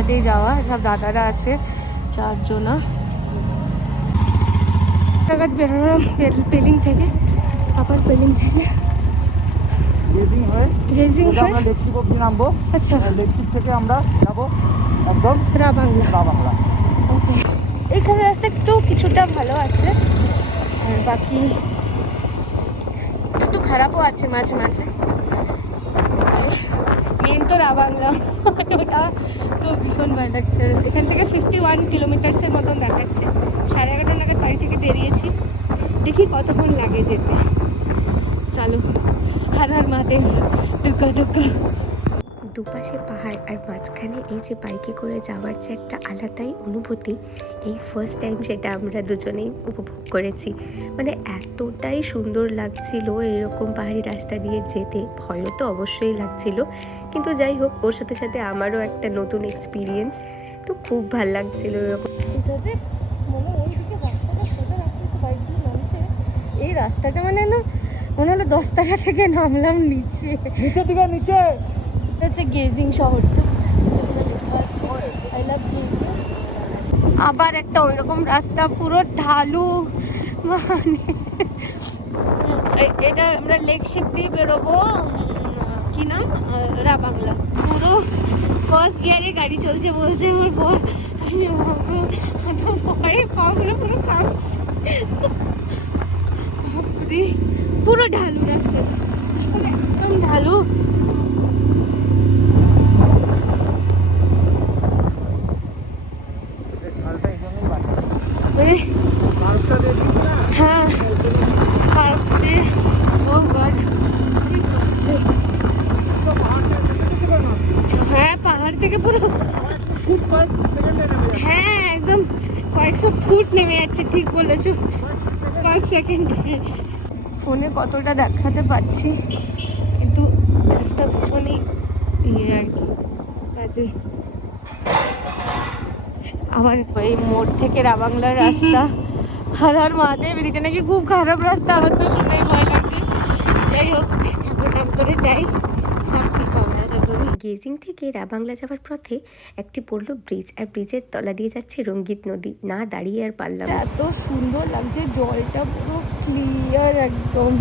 একসাথেই যাওয়া, সব দাদারা আছে 4 জনা। নাগাদ বেরোলাম পেলিং থেকে, আবার পেলিং থেকে গেজিং হয়ে আমরা লেকশিপ অব্দি নামবো। আচ্ছা, লেকশিপ থেকে আমরা যাবো একদম রাবাংলা। ওকে, এখানে রাস্তা একটু কিছুটা ভালো আছে, আর বাকি একটু খারাপও আছে মাঝে মাঝে। মেন তো রাবাংলা, ওটা তো ভীষণ ভয় লাগছে। এখান থেকে 51 কিলোমিটার্সের মতন দেখাচ্ছে। 11:30 নাগাদ বাড়ি থেকে বেরিয়েছি, দেখি কতক্ষণ লাগে যেতে। চলো, হর হর মহাদেব, দুগ্গা দুগ্গা। দুপাশে পাহাড় আর মাঝখানে এই যে বাইকে করে যাওয়ার যে একটা আলাদাই অনুভূতি, এই ফার্স্ট টাইম সেটা আমরা দুজনেই উপভোগ করেছি। মানে এতটাই সুন্দর লাগছিল এরকম পাহাড়ি রাস্তা দিয়ে যেতে। ভয়ও তো অবশ্যই লাগছিল, কিন্তু যাই হোক, ওর সাথে সাথে আমারও একটা নতুন এক্সপিরিয়েন্স, তো খুব ভাল লাগছিল এরকম। এই রাস্তাটা মানে না মনে হলো 10 টাকা থেকে নামলাম নিচে দিকে নিচে হচ্ছে গেজিং শহরটা, আই লাভ গেজিং। আবার একটা ওইরকম রাস্তা, পুরো ঢালু, মানে এটা আমরা লেকশিপ দিয়ে বেরোবো, কি নাম, রাবাংলা। পুরো ফার্স্ট গিয়ারে গাড়ি চলছে বলছে আমার বোন, ভয়ে পাগুলো পুরো কাঁপছে। পুরো ঢালু রাস্তা, একদম ঢালু। হ্যাঁ, ও গড, হ্যাঁ পাহাড় থেকে পুরো, হ্যাঁ একদম কয়েকশো ফুট নেমে যাচ্ছে, ঠিক বলেছো, কয়েক সেকেন্ডে। ফোনে কতটা দেখাতে পারছি, কিন্তু রাস্তা ভীষণই ইয়ে আর কি কাজে। আবার এই মোড় থেকে রাবাংলার রাস্তা, হর হর মহাদেব, এদিকে নাকি খুব খারাপ রাস্তা, আমার তো শুনেই ভয় লাগছে। যাই হোক, নাম করে যাই, সব ঠিক হবে আশা করি। গেজিং থেকে রাবাংলা যাওয়ার পথে একটি পড়লো ব্রিজ, আর ব্রিজের তলা দিয়ে যাচ্ছে রঙ্গিত নদী। না দাঁড়িয়ে আর পারলাম, এত সুন্দর লাগছে, জলটা পুরো ক্লিয়ার একদম,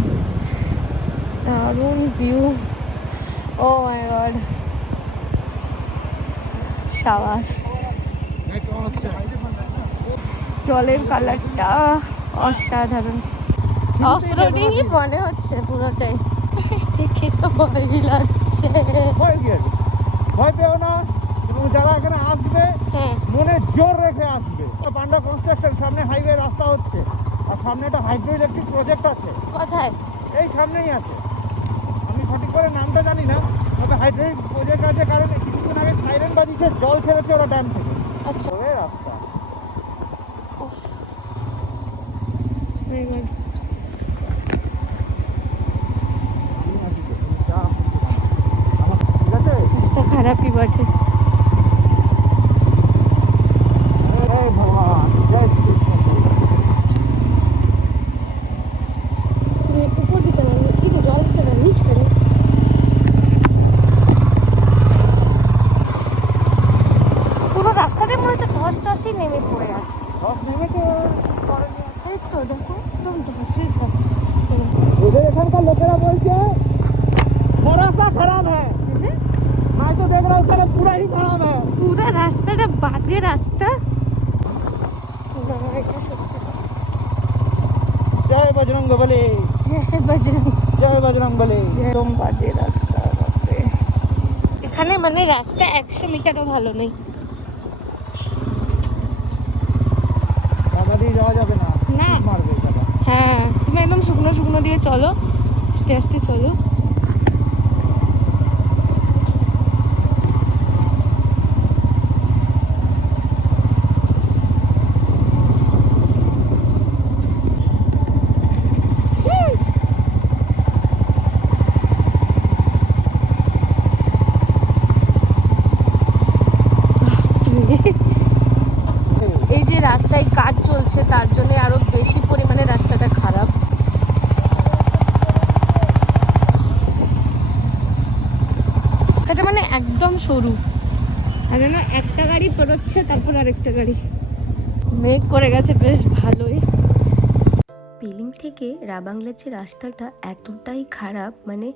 দারুণ ভিউ। ও মাই গড, সাবাস। জলের কালারটা অসাধারণ, অফ রোডিংই মনে হচ্ছে পুরোটাই, দেখে তো ভয়ই লাগছে। ভয় পেও না, এবং যারা এখানে আসবে মনে জোর রেখে আসবে। পান্ডা কনস্ট্রাকশন সামনে হাইওয়ে রাস্তা হচ্ছে, আর সামনে একটা হাইড্রো ইলেকট্রিক প্রজেক্ট আছে। কোথায়? এই সামনেই আছে, আমি সঠিক করে নামটা জানি না, তবে হাইড্রোলিক প্রজেক্ট আছে, কারণ কিছুদিন আগে সাইরেন বাজিয়েছে, জল ছেড়েছে ওরা ড্যাম থেকে। আচ্ছা, রাস্তা রাস্তা খারাপই বটে। ভগবান, জয় শ্রীকৃষ্ণ। উপর দিতে না, কিন্তু জল দিতে না, নিচ করে। পুরো রাস্তাটা মনে হচ্ছে ধস টসই নেমে পড়ে আছে। ধস নেমে তো এই তো দেখো, একদম ধসই ধস। ওদের এখানকার লোকেরা বলছে রাস্তা খারাপ হ্যাঁ, मैं तो देख रहा हूँ सारा पूरा ही खराब है। পুরো রাস্তাটা বাজে রাস্তা। এটা সত্যি। জয় বজরং বলি, জয় বজরং, জয় বজরং বলি। একদম বাজে রাস্তা। এখানে মানে রাস্তা 100 মিটারও ভালো নেই। রাস্তা দিয়ে যাওয়া যাবে না, না মারবে দাদা। হ্যাঁ, তুমি একদম শুকনো শুকনো দিয়ে চলো, আস্তে আস্তে চলো। এই যে রাস্তায় কাজ চলছে, তার জন্য আরো বেশি পরিমাণে রাস্তাটা খারাপ। এটা মানে একদম সরু, আর না একটা গাড়ি পেরোচ্ছে, তারপর আরেকটা গাড়ি। মেঘ করে গেছে বেশ ভালোই। পেলিং থেকে রাবাংলার যে রাস্তাটা এতটাই খারাপ, মানে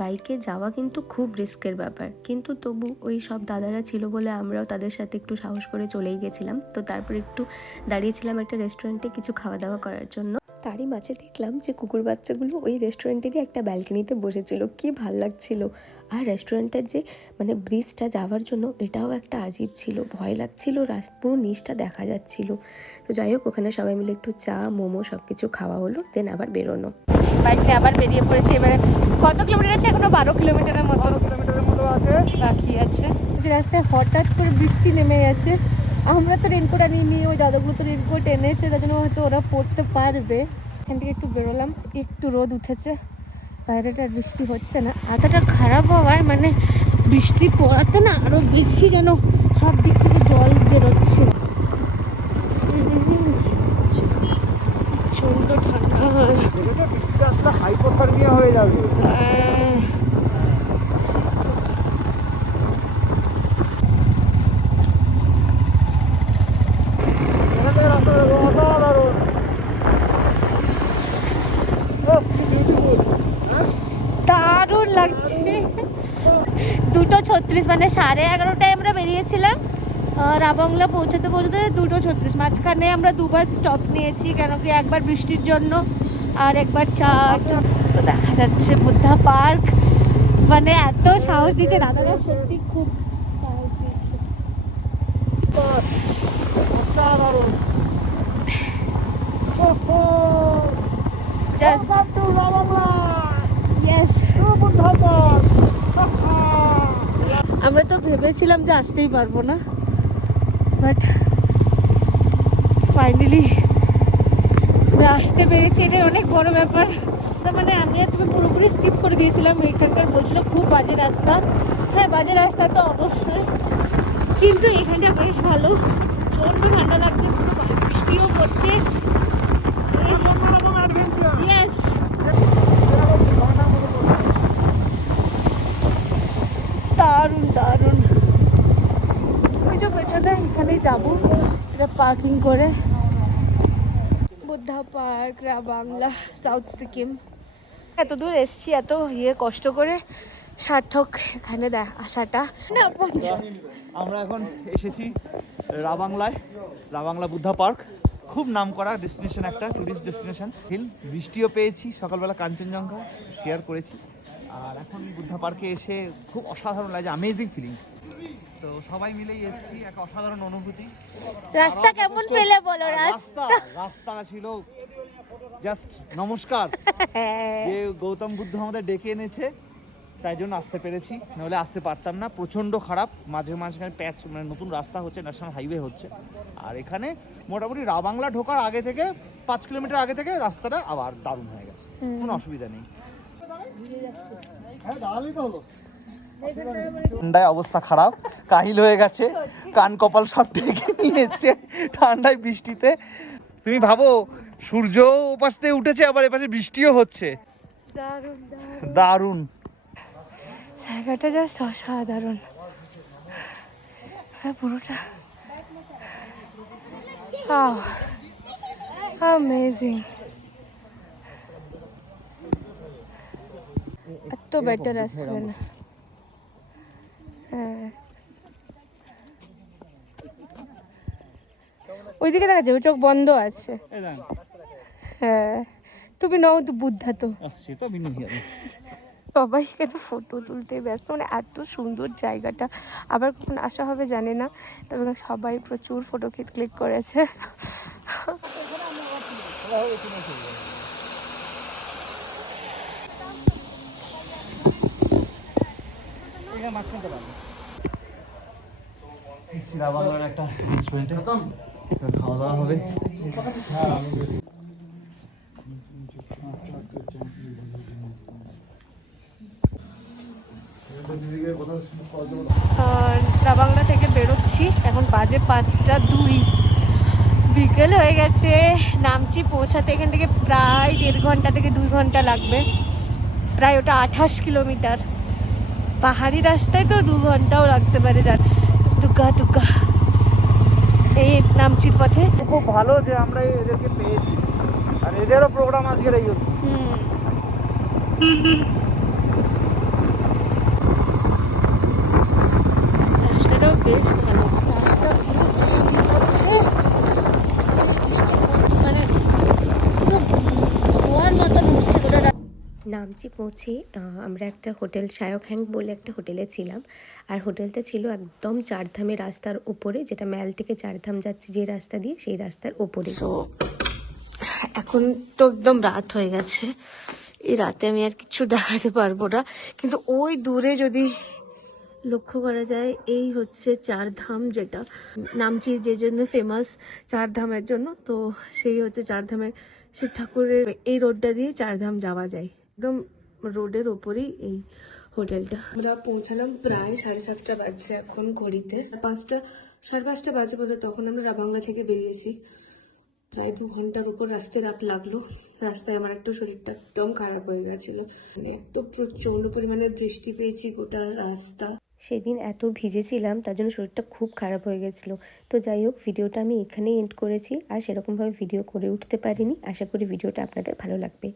বাইকে যাওয়া কিন্তু খুব রিস্কের ব্যাপার, কিন্তু তবু ওই সব দাদারা ছিল বলে আমরাও তাদের সাথে একটু সাহস করে চলেই গেছিলাম। তো তারপর একটু দাঁড়িয়েছিলাম একটা রেস্টুরেন্টে কিছু খাওয়া দাওয়া করার জন্য। তারই মাঝে দেখলাম যে কুকুর বাচ্চাগুলো ওই রেস্টুরেন্টেরই একটা ব্যালকনিতে বসেছিল, কি ভাল লাগছিল। আর রেস্টুরেন্টের যে মানে ব্রিজটা যাওয়ার জন্য এটাও একটা আজীব ছিল, ভয় লাগছিল, পুরো নিচটা দেখা যাচ্ছিল। তো যাই হোক, ওখানে সবাই মিলে একটু চা মোমো সব কিছু খাওয়া হলো, দেন আবার বেরোনো। বাইকটা আবার বেরিয়ে পড়েছে। এবারে কত কিলোমিটার আছে? এখনো 12 কিলোমিটারের মতো আছে। বাকি আছে। যে রাস্তায় হঠাৎ করে বৃষ্টি নেমে গেছে। আমরা তো রেনকোট আনিনি, ওই দাদাগুলো তো রেনকোট এনেছে, তার জন্য হয়তো ওরা পড়তে পারবে। এখান থেকে একটু বেরোলাম, একটু রোদ উঠেছে, বাইরেটা বৃষ্টি হচ্ছে না। এতটা খারাপ হওয়ায় মানে বৃষ্টি পড়াতে না আরো বেশি যেন সব দিক থেকে জল বেরোচ্ছে। প্রচন্ড ঠান্ডা হয়, হাইপোথার্মিয়া হয়ে যাবে। দারুণ লাগছে। 2:36 মানে 11:30টায় আমরা বেরিয়েছিলাম। রাবাংলা পৌঁছাতে পৌঁছাতে 2:36। মাঝখানে আমরা দুবার স্টপ নিয়েছি, কেন কি একবার বৃষ্টির জন্য আর একবার চা। তো দেখা যাচ্ছে বুদ্ধা পার্ক। মানে এত সাহস দিচ্ছে দাদারা, সত্যি খুব সাহস দিচ্ছে। Just yes. আমরা তো ভেবেছিলাম যে আসতেই পারবো না, বাট ফাইনালি আসতে পেরেছি, এটা অনেক বড় ব্যাপার। মানে আমি আর তুমি পুরোপুরি স্কিপ করে দিয়েছিলাম। এখানকার বলছিল খুব বাজে রাস্তা। হ্যাঁ, বাজে রাস্তা তো অবশ্যই, কিন্তু এখানটা বেশ ভালো। প্রচণ্ড ঠান্ডা লাগছে, পুরো বৃষ্টিও পড়ছে। ইয়েস, দারুণ দারুণ। ওই যে পেছনে এখানেই যাবো, এটা পার্কিং করে। Buddha park, Ravangla, south Sikkim. এত দূর এসছি, এত কষ্ট করে, সার্থক এখানে আসাটা। না আমরা এখন এসেছি রাবাংলায়, রাবাংলা বুদ্ধা পার্ক। খুব নামকরা ডেস্টিনেশন, একটা টুরিস্ট ডেস্টিনেশন। হিল বৃষ্টিও পেয়েছি, সকালবেলা কাঞ্চনজঙ্ঘা শেয়ার করেছি। আর এখন বুদ্ধা পার্কে এসে খুব অসাধারণ লাগে, অ্যামেজিং ফিলিং। তো সবাই মিলেই এসেছি, একটা অসাধারণ অনুভূতি। রাস্তা কেমন পেলে বলো? রাস্তাটা ছিল জাস্ট নমস্কার। যে গৌতম বুদ্ধ আমাদের ডেকে এনেছে, তাই জন্য আসতে পেরেছি, নাহলে আসতে পারতাম না। প্রচণ্ড খারাপ, মাঝে মাঝখানে প্যাচ, মানে নতুন রাস্তা হচ্ছে, ন্যাশনাল হাইওয়ে হচ্ছে। আর এখানে মোটামুটি রাবাংলা ঢোকার আগে থেকে 5 কিলোমিটার আগে থেকে রাস্তাটা আবার দারুণ হয়ে গেছে, কোনো অসুবিধা নেই। ঠান্ডায় অবস্থা খারাপ, কাহিল হয়ে গেছে, কান কপাল সব ঢেকে নিয়েছে ঠান্ডায় বৃষ্টিতে। তুমি ভাবো, সূর্য ওপাশ থেকে উঠেছে, আবার এপাশে বৃষ্টিও হচ্ছে। দারুণ দারুণ জায়গাটা, জাস্ট অসাধারণ। হ্যাঁ, পুরোটা অ্যামেজিং। এত বেটার আসবে না। হ্যাঁ, ওইদিকে দেখা যাবে, চোখ বন্ধ আছে। হ্যাঁ, তুমি নও তো বুদ্ধা, তো সবাই এখানে ফটো তুলতে ব্যস্ত। মানে এত সুন্দর জায়গাটা, আবার কখন আসা হবে জানি না, তবে সবাই প্রচুর ফটো ক্লিক করেছে। রাবাংলার একটা রেস্টুরেন্টে খাওয়া দাওয়া হবে। রাবাংলা থেকে বেরোচ্ছি, এখন বাজে 5:02। বিকেল হয়ে গেছে, নামছি। পৌঁছাতে এখান থেকে প্রায় 1.5 ঘন্টা থেকে 2 ঘন্টা লাগবে, প্রায় ওটা 28 কিলোমিটার। পাহাড়ি রাস্তায় তো 2 ঘন্টাও লাগতে পারে। দুগ্গা দুগ্গা এই নামচির পথে। খুব ভালো যে আমরা এদেরকে পেয়েছি, আর এদেরও প্রোগ্রাম আজকের এই হচ্ছে। রাস্তাটাও বেশ ভালো, রাস্তা পুরো বৃষ্টি পড়ছে, মানে পুরো ধোয়ার মতন হচ্ছে গোটা। নামচি পৌঁছে আমরা একটা হোটেল শায়ক হ্যাং বলে একটা হোটেলে ছিলাম। আর হোটেলটা ছিল একদম চারধামের রাস্তার ওপরে, যেটা ম্যাল থেকে চারধাম যাচ্ছে যে রাস্তা দিয়ে, সেই রাস্তার ওপরে। সো এখন তো একদম রাত হয়ে গেছে, এই রাতে আমি আর কিছু দেখাতে পারবো না, কিন্তু ওই দূরে যদি লক্ষ্য করা যায় এই হচ্ছে চারধাম, যেটা নামচি যে জন্য ফেমাস চারধামের জন্য, তো সেই হচ্ছে চারধামের শিব ঠাকুরের এই রোডটা দিয়ে চারধাম যাওয়া যায়, একদম রোডের ওপরেই এই হোটেলটা। আমরা পৌঁছালাম প্রায় 7:30 বাজছে এখন ঘড়িতে, 5টা 5:30 বাজে বলে তখন আমরা রাবাংলা থেকে বেরিয়েছি। প্রায় 2 ঘন্টার উপর রাস্তায় লাগলো। রাস্তায় আমার একটু শরীরটা একদম খারাপ হয়ে গেছিলো, মানে এত প্রচন্ড পরিমাণে বৃষ্টি পেয়েছি গোটা রাস্তা। সেদিন এত ভিজেছিলাম, তার জন্য শরীরটা খুব খারাপ হয়ে গেছিলো। তো যাই হোক, ভিডিওটা আমি এখানেই এন্ড করেছি, আর সেরকমভাবে ভিডিও করে উঠতে পারিনি। আশা করি ভিডিওটা আপনাদের ভালো লাগবে।